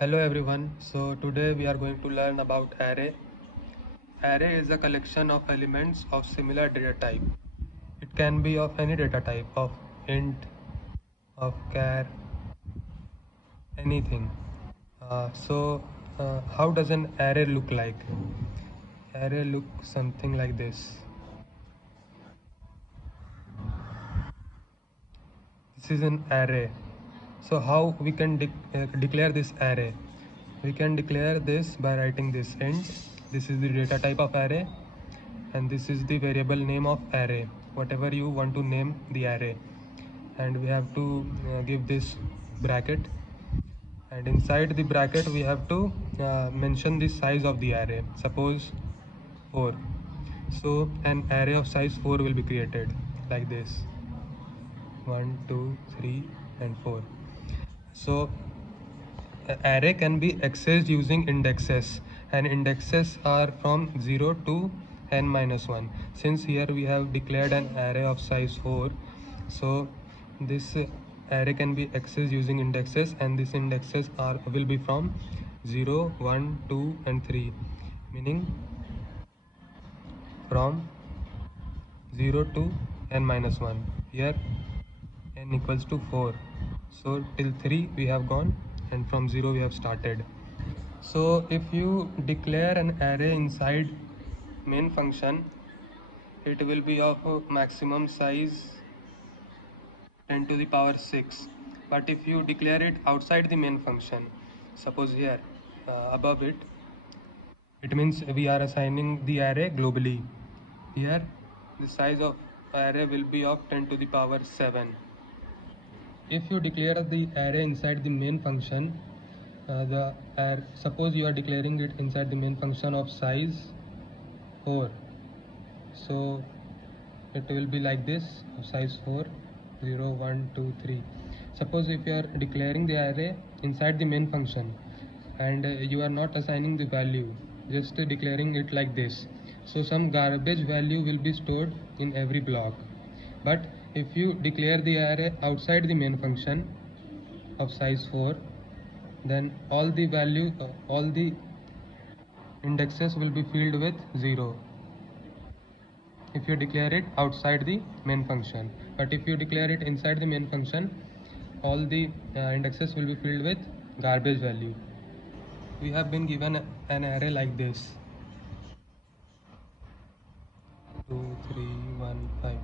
Hello everyone. So today we are going to learn about array. Array is a collection of elements of similar data type. It can be of any data type, of int, of char, anything. How does an array look like? Array look something like this. This is an array. So how we can declare this array? We can declare this by writing this int. This is the data type of array, and this is the variable name of array, whatever you want to name the array. And we have to give this bracket, and inside the bracket we have to mention the size of the array. Suppose 4. So an array of size 4 will be created like this: 1 2 3 and 4. So array can be accessed using indexes, and indexes are from 0 to n minus 1. Since here we have declared an array of size 4, so this array can be accessed using indexes, and these indexes will be from 0 1 2 and 3, meaning from 0 to n minus 1. Here n equals to 4, so till 3 we have gone, and from 0 we have started. So if you declare an array inside main function, it will be of a maximum size 10 to the power 6. But if you declare it outside the main function, suppose here above it, it means we are assigning the array globally. Here the size of array will be of 10 to the power 7. If you declare the array inside the main function, suppose you are declaring it inside the main function of size 4, so it will be like this: size 4 0 1 2 3. Suppose if you are declaring the array inside the main function, and you are not assigning the value, just declaring it like this, so some garbage value will be stored in every block. But if you declare the array outside the main function of size 4, then all the indexes will be filled with 0 if you declare it outside the main function. But if you declare it inside the main function, all the indexes will be filled with garbage value. We have been given an array like this: 2 3 1 5.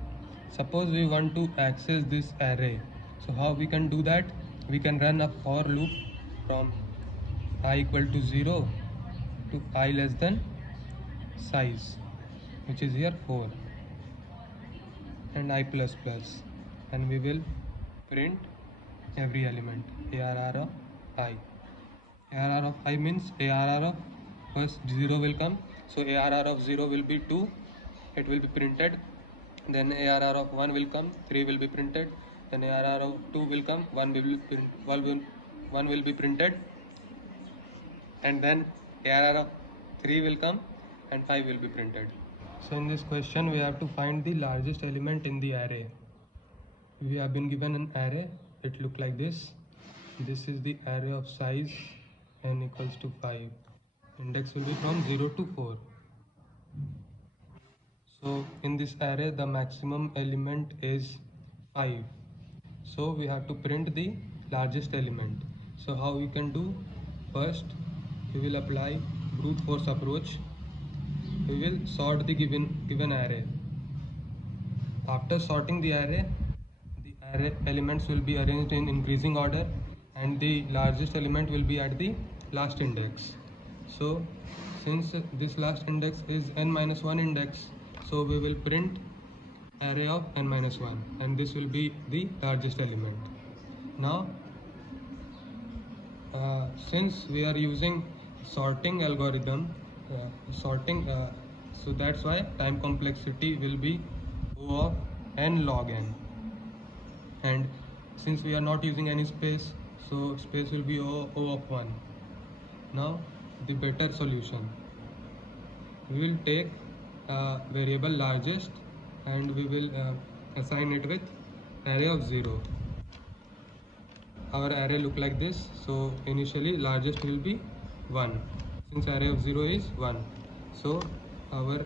Suppose we want to access this array, so how we can do that? We can run a for loop from I equal to 0 to I less than size, which is here 4, and I plus plus, and we will print every element arr of I. Arr of I means arr of first 0 will come, so arr of 0 will be 2, it will be printed. Then arr of 1 will come, 3 will be printed. Then arr of 2 will come, 1 will be 1 will be printed. And then arr of 3 will come, and 5 will be printed. So in this question we have to find the largest element in the array. We have been given an array, it look like this. This is the array of size n equals to 5. Index will be from 0 to 4. So in this array the maximum element is 5. So we have to print the largest element. So how we can do? First we will apply brute force approach. We will sort the given array. After sorting the array elements will be arranged in increasing order, and the largest element will be at the last index. So since this last index is n minus 1 index, so we will print array of n minus 1, and this will be the largest element. Now since we are using sorting algorithm, so that's why time complexity will be O of n log n, and since we are not using any space, so space will be O of 1. Now the better solution, we will take variable largest, and we will assign it with array of 0. our array look like this. So initially largest will be 1, since array of 0 is 1. So our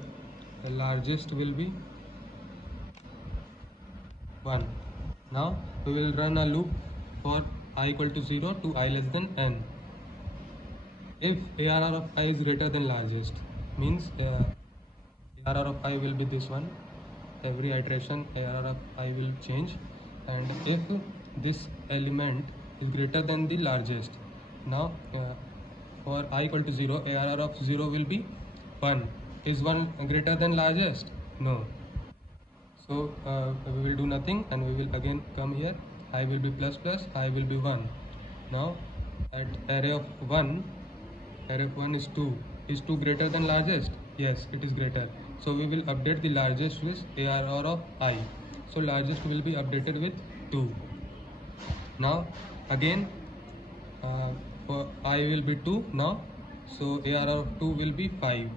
largest will be 1. Now we will run a loop for I equal to 0 to I less than n. If ARR of I is greater than largest, means ARR of I will be this one. Every iteration ARR of I will change, and if this element is greater than the largest, now for I equal to 0, ARR of 0 will be 1. Is 1 greater than largest? No. So we will do nothing, and we will again come here. I will be plus plus, I will be 1. Now at array of 1, array of 1 is 2. Is 2 greater than largest? Yes, it is greater. So we will update the largest with ARR of I. So largest will be updated with 2. Now again for I will be 2 now. So ARR of 2 will be 5.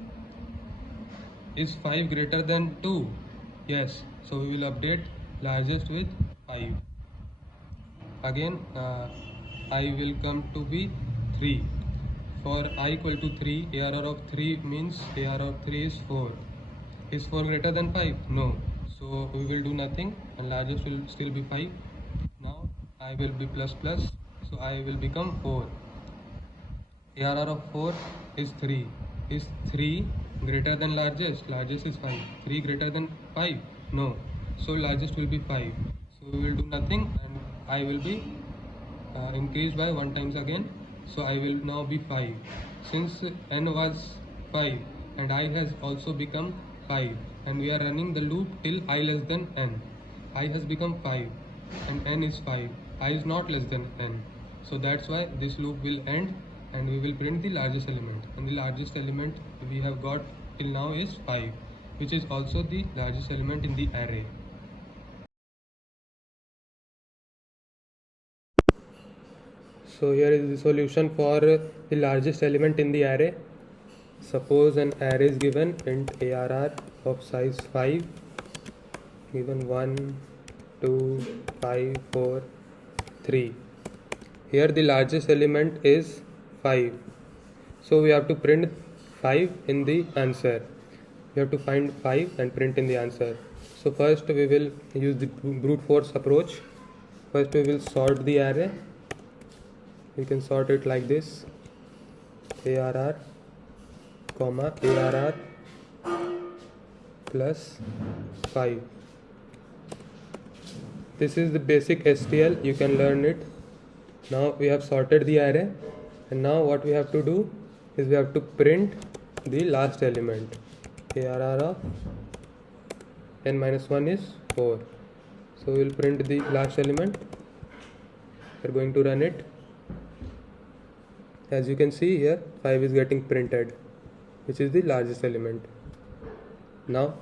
Is 5 greater than 2? Yes. So we will update largest with 5. Again I will come to be 3. For I equal to 3, ARR of 3 means ARR of 3 is 4. Is 4 greater than 5? No. So we will do nothing, and largest will still be 5. Now I will be plus plus, so I will become 4. ARR of 4 is 3. Is 3 greater than largest? Largest is 5. 3 greater than 5? No. So largest will be 5. So we will do nothing, and I will be increased by 1 times again. So I will now be 5. Since n was 5 and I has also become 5, and we are running the loop till I less than n. I has become 5 and n is 5. I is not less than n. So that's why this loop will end, and we will print the largest element, and the largest element we have got till now is 5, which is also the largest element in the array. So here is the solution for the largest element in the array. Suppose an array is given int ARR of size 5, given 1, 2, 5, 4, 3. Here the largest element is 5. So we have to print 5 in the answer. We have to find 5 and print in the answer. So first we will use the brute force approach. First we will sort the array. We can sort it like this: ARR, comma ARR plus 5. This is the basic STL, you can learn it. Now we have sorted the array, and now what we have to do is we have to print the last element. ARR of n minus 1 is 4. So we will print the last element. We are going to run it. As you can see here, 5 is getting printed, which is the largest element. Now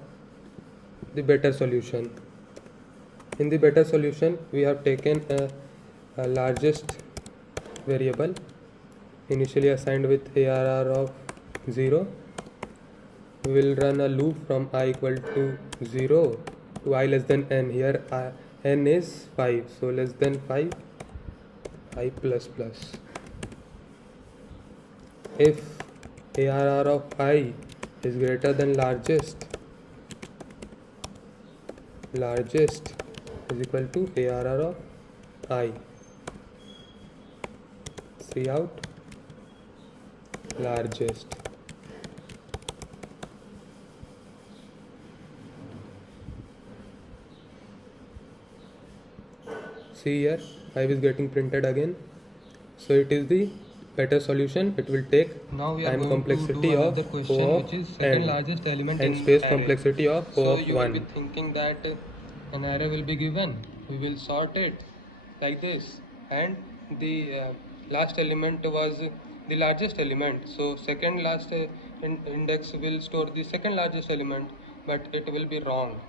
the better solution. In the better solution, we have taken a largest variable initially assigned with ARR of 0. We will run a loop from I equal to 0 to I less than n. Here n is 5, so less than 5, I plus plus. If ARR of I is greater than largest is equal to ARR of I. See out largest. See here, 5 is getting printed again. So it is the better solution. It will take time complexity of O of n and space complexity of O of 1. So you will be thinking that an array will be given. We will sort it like this, and the last element was the largest element. So second last index will store the second largest element, but it will be wrong.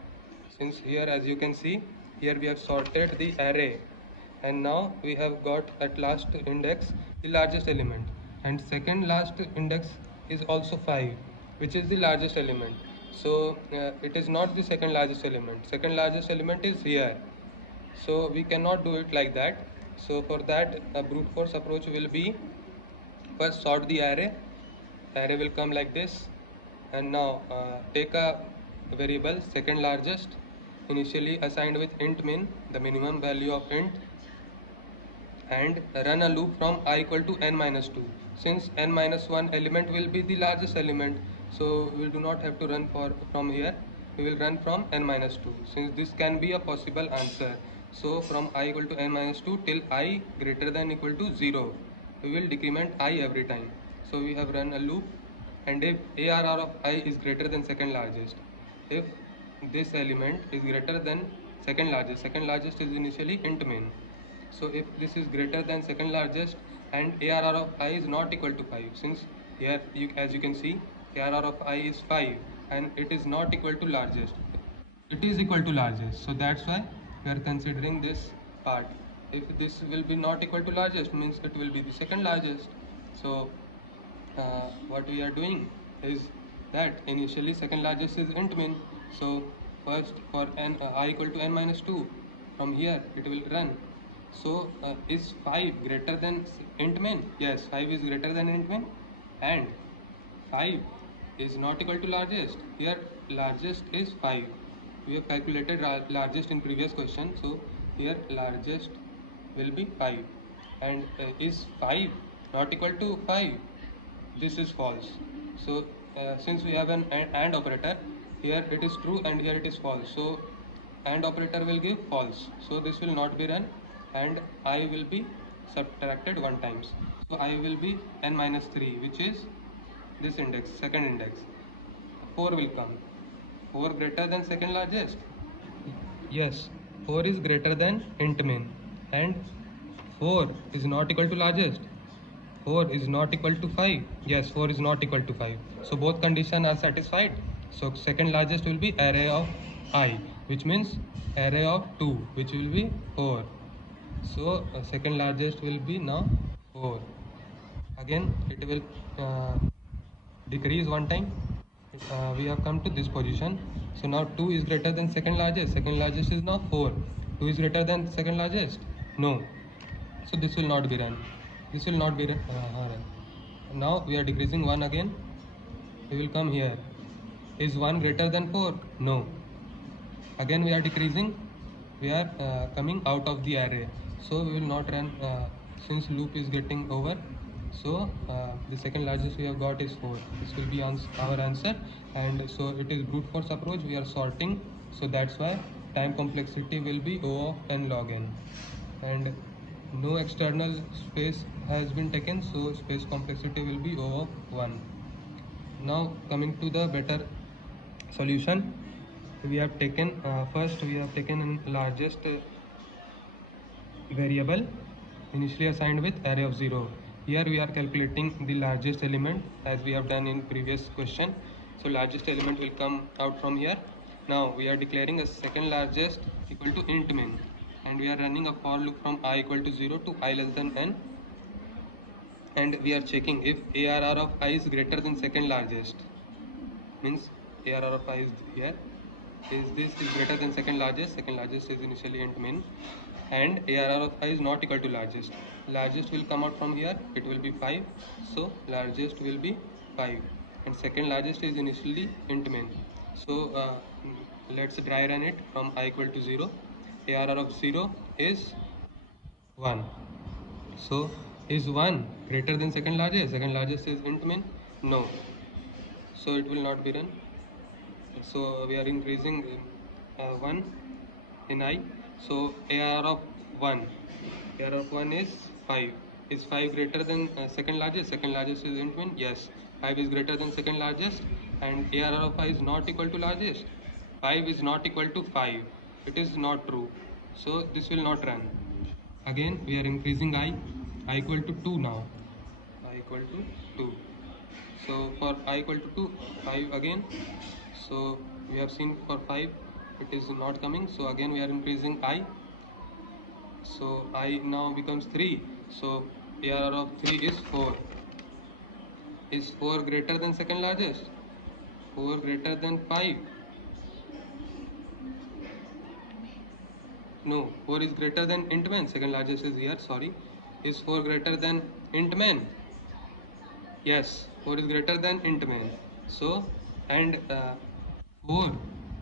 Since here, as you can see, here we have sorted the array, and now we have got at last index the largest element, and second last index is also 5, which is the largest element. So it is not the second largest element. Second largest element is here. So we cannot do it like that. So for that, a brute force approach will be, first sort the array. Array will come like this, and now take a variable second largest, initially assigned with int min, the minimum value of int, and run a loop from I equal to n minus 2. Since n minus 1 element will be the largest element, so we do not have to run from here. We will run from n minus 2, since this can be a possible answer. So from I equal to n minus 2 till I greater than equal to 0, we will decrement I every time. So we have run a loop, and if ARR of I is greater than second largest, if this element is greater than second largest is initially int min. So if this is greater than second largest and ARR of I is not equal to 5, since here as you can see ARR of I is 5 and it is not equal to largest, it is equal to largest, so that's why we are considering this part. If this will be not equal to largest, means it will be the second largest. So what we are doing is that initially second largest is int min. So first for n I equal to n minus 2, from here it will run. So is 5 greater than int min? Yes, 5 is greater than int min, and 5 is not equal to largest. Here largest is 5. We have calculated largest in previous question, so here largest will be 5. And is 5 not equal to 5? This is false. So since we have an AND operator, here it is true and here it is false. So AND operator will give false. So this will not be run, and I will be subtracted one times. So I will be n minus 3, which is this index, second index. 4 will come. 4 greater than second largest? Yes, 4 is greater than int min, and 4 is not equal to largest. 4 is not equal to 5. Yes, 4 is not equal to 5. So both conditions are satisfied. So second largest will be array of I, which means array of 2, which will be 4. So second largest will be now 4. Again it will decrease one time. We have come to this position. So now 2 is greater than second largest. Second largest is now 4. 2 is greater than second largest? No. So this will not be run. This will not be run. Now we are decreasing 1 again. We will come here. Is 1 greater than 4? No. Again we are decreasing. We are coming out of the array. So we will not run since loop is getting over. So the second largest we have got is 4. This will be our answer. And so it is brute force approach. We are sorting. So that's why time complexity will be O of n log n. And no external space has been taken, so space complexity will be O of 1. Now coming to the better solution, we have taken first we have taken an largest variable initially assigned with array of 0. Here we are calculating the largest element as we have done in previous question. So largest element will come out from here. Now we are declaring a second largest equal to int min, and we are running a for loop from I equal to 0 to I less than n, and we are checking if ARR of I is greater than second largest, means ARR of I is here, is this is greater than second largest is initially int min, and ARR of I is not equal to largest will come out from here, it will be 5, so largest will be 5, and second largest is initially int min. So let's dry run it from I equal to 0. ARR of 0 is 1. So is 1 greater than second largest? Second largest is int min? No. So it will not be run. So we are increasing 1 in I. So AR of 1. AR of 1 is 5. Is 5 greater than second largest? Second largest is int min? Yes. 5 is greater than second largest, and ARR of 5 is not equal to largest. 5 is not equal to 5. It is not true. So this will not run. Again we are increasing I equal to 2 now. I equal to 2. So for I equal to 2, 5 again. So we have seen for 5 it is not coming. So again we are increasing I. So I now becomes 3. So ARR of 3 is 4. Is 4 greater than second largest? 4 greater than 5? No, 4 is greater than int main. Second largest is here, sorry. Is 4 greater than int main? Yes, 4 is greater than int main. So, and 4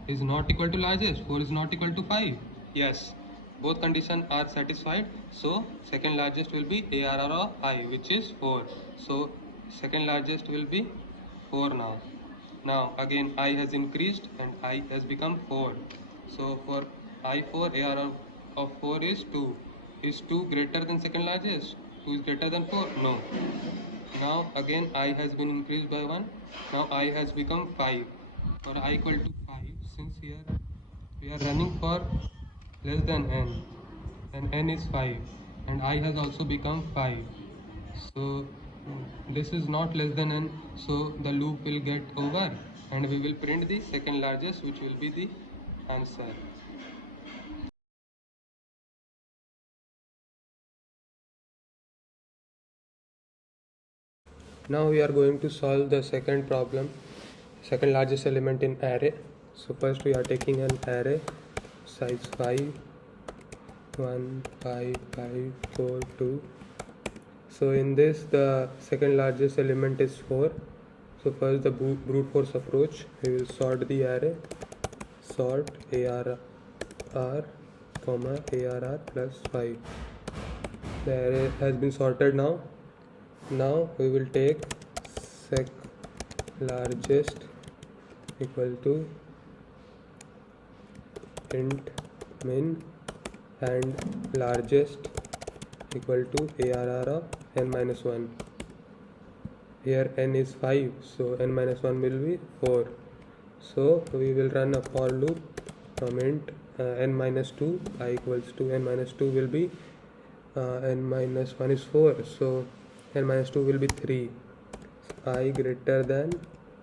is not equal to largest. 4 is not equal to 5. Yes, both conditions are satisfied. So, second largest will be ARR of I, which is 4. So, second largest will be 4 now. Now, again, I has increased and I has become 4. So, for I4, ARR of 4 is 2. Is 2 greater than second largest? 2 is greater than 4? No. Now again I has been increased by 1. Now I has become 5. For I equal to 5, since here we are running for less than n and n is 5 and I has also become 5. So this is not less than n, so the loop will get over and we will print the second largest, which will be the answer. Now we are going to solve the second problem, second largest element in array. So first we are taking an array size 5, 1, 5, 5, 4, 2. So in this the second largest element is 4. So first the brute force approach, we will sort the array, sort ARR, comma ARR plus 5. The array has been sorted now. Now we will take sec largest equal to int min and largest equal to ARR of n minus 1. Here n is 5, so n minus 1 will be 4. So we will run a for loop from int n minus 2, I equals to n minus 2 will be n minus 1 is 4, so n minus 2 will be 3. I greater than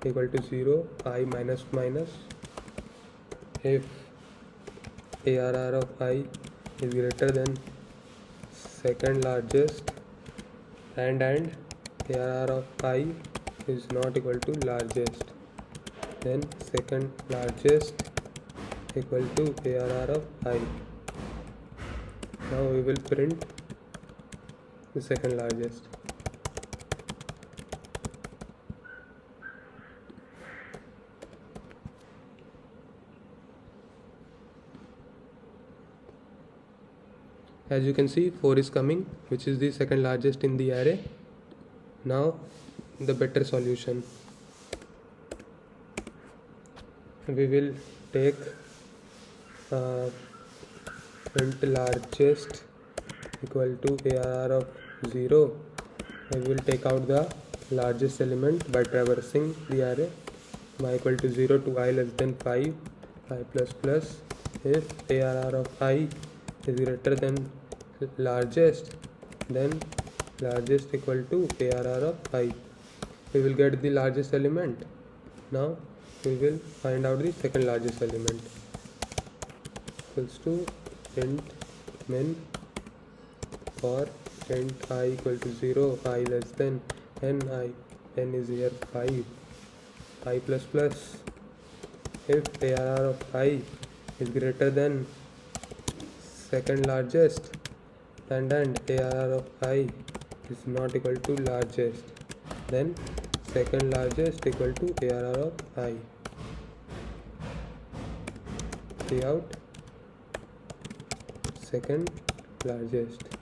equal to 0, I minus minus. If ARR of I is greater than second largest and ARR of I is not equal to largest, then second largest equal to ARR of I. Now we will print the second largest. As you can see, 4 is coming, which is the second largest in the array. Now the better solution, we will take int largest equal to ARR of 0. I will take out the largest element by traversing the array. Y equal to 0 to I less than 5, I plus plus. If ARR of I is greater than largest, then largest equal to ARR of I. We will get the largest element. Now we will find out the second largest element. Equals to int min for int I equal to 0, I less than n, n is here 5, I plus plus. If ARR of I is greater than second largest and ARR of I is not equal to largest, then second largest equal to ARR of I. See out second largest.